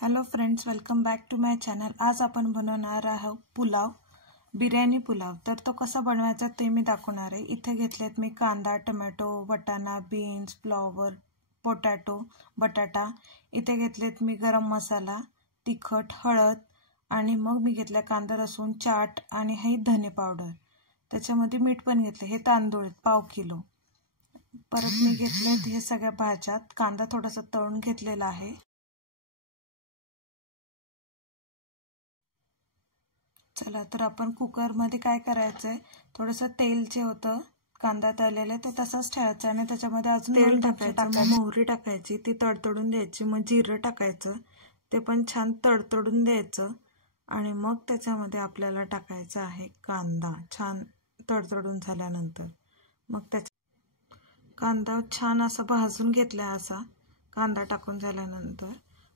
Hello friends, welcome back to my channel. आज आपण बनवणार आहोत पुलाव, बिर्याणी पुलाव। तर तो कसा बनवायचा ते मी दाखवणार आहे। इथे घेतलेत मी कांदा, टोमॅटो, वाटाणा, बीन्स, फ्लॉवर, पोटॅटो, बटाटा। इथे घेतलेत मी गरम मसाला, तिखट, हळद आणि मग मी घेतला कांदा, लसूण, चाट आणि हे धने पावडर। त्याच्यामध्ये मीठ पण घेतले। हे तांदूळ पाव किलो। परत मी घेतलेत हे सगळ्या भाज्या। कांदा थोडासा तळून घेतलेला आहे। चला तर आपण कुकरमध्ये काय करायचंय, थोडंसं तेल जे होतं कांदा तळलेला ते तसंच ठेवायचं आणि त्याच्यामध्ये अजून तेल टाकायचं, मोहरी टाकायची, ती तडतडून द्यायची, मग जिरं टाकायचं, ते पण छान तडतडून द्यायचं आणि मग त्याच्यामध्ये आपल्याला टाकायचं आहे कांदा। छान तडतडून झाल्यानंतर मग त्याचा कांदा छान असा भाजून घेतला। असा कांदा टाकून झाल्यानंतर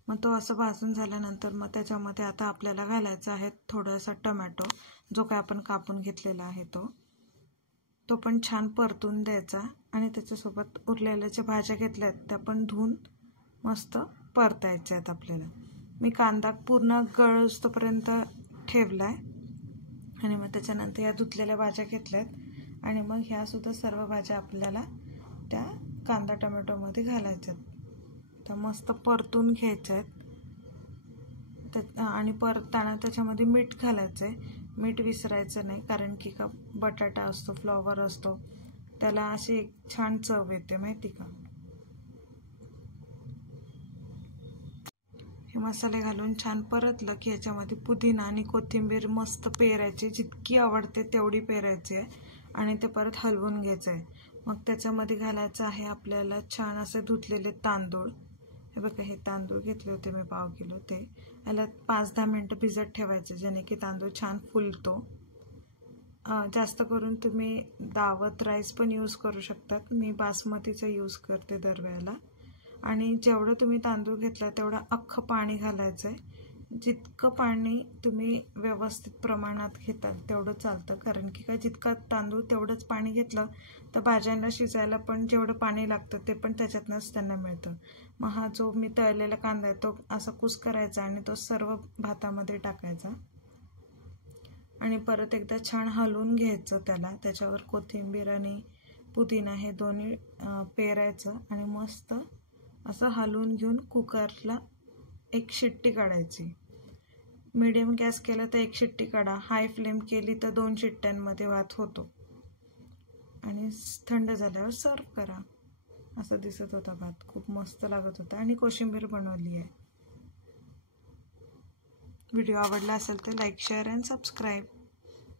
मग तो असं भाजून झाल्यानंतर मग त्याच्यामध्ये आता आपल्याला घालायचा आहे थोडासा टोमॅटो, जो काय आपण कापून घेतलेला आहे तो पण छान परतून द्यायचा आणि त्याच्यासोबत उरलेल्या ज्या भाज्या घेतल्यात त्या पण धुवून मस्त परतायच्या आहेत आपल्याला। मी कांदा पूर्ण गळूस्तोपर्यंत ठेवलाय आणि मग त्याच्यानंतर या धुतलेल्या भाज्या घेतल्यात आणि मग ह्या सुद्धा सर्व भाज्या आपल्याला त्या कांदा टोमॅटोमध्ये घालायच्यात। तर मस्त परतून घ्यायचे आहेत आणि परताना त्याच्यामध्ये मीठ घालायचं आहे। मीठ विसरायचं नाही, कारण की का बटाटा असतो, फ्लॉवर असतो, त्याला अशी एक छान चव येते, माहिती का। हे मसाले घालून छान परतलं की याच्यामध्ये पुदिना आणि कोथिंबीर मस्त पेरायची, जितकी आवडते तेवढी पेरायची आहे आणि ते परत हलवून घ्यायचं आहे। मग त्याच्यामध्ये घालायचं आहे आपल्याला छान असे धुतलेले तांदूळ। हे बघा, हे तांदूळ घेतले होते मी पाव किलो। ते याला 5-10 मिनिटं भिजत ठेवायचे, जेणे की तांदूळ छान फुलतो। जास्त करून तुम्ही दावत राईस पण यूज करू शकतात, मी बासमतीचा यूज करते दरवेळेला। आणि जेवढं तुम्ही तांदूळ घेतला तेवढं अख्खं पाणी घालायचं आहे। जितकं पाणी तुम्ही व्यवस्थित प्रमाणात घेताल तेवढं चालतं, कारण की काय जितका तांदूळ तेवढंच पाणी घेतलं तर भाज्यांना शिजायला पण जेवढं पाणी लागतं ते पण त्याच्यातनंच त्यांना मिळतं। मग हा जो मी तळलेला कांदा आहे तो असा कुस करायचा आणि तो सर्व भातामध्ये टाकायचा आणि परत एकदा छान हलवून घ्यायचं त्याला। त्याच्यावर कोथिंबीर आणि पुदिना हे दोन्ही पेरायचं आणि मस्त असं हलवून घेऊन कुकरला एक शिट्टी काढायची। मीडियम गॅस केला तर एक शिट्टी काढा, हाय फ्लेम केली तर 2 शिट्ट्यांमध्ये भात होतो आणि थंड झाल्यावर सर्व करा। असं दिसत होता भात, खूप मस्त लागत होता आणि कोशिंबीर बनवली आहे। व्हिडिओ आवडला असेल तर लाईक, शेअर अँड सबस्क्राईब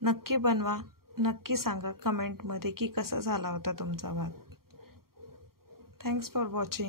नक्की बनवा। नक्की सांगा कमेंटमध्ये की कसा झाला होता तुमचा भात। Thanks for watching.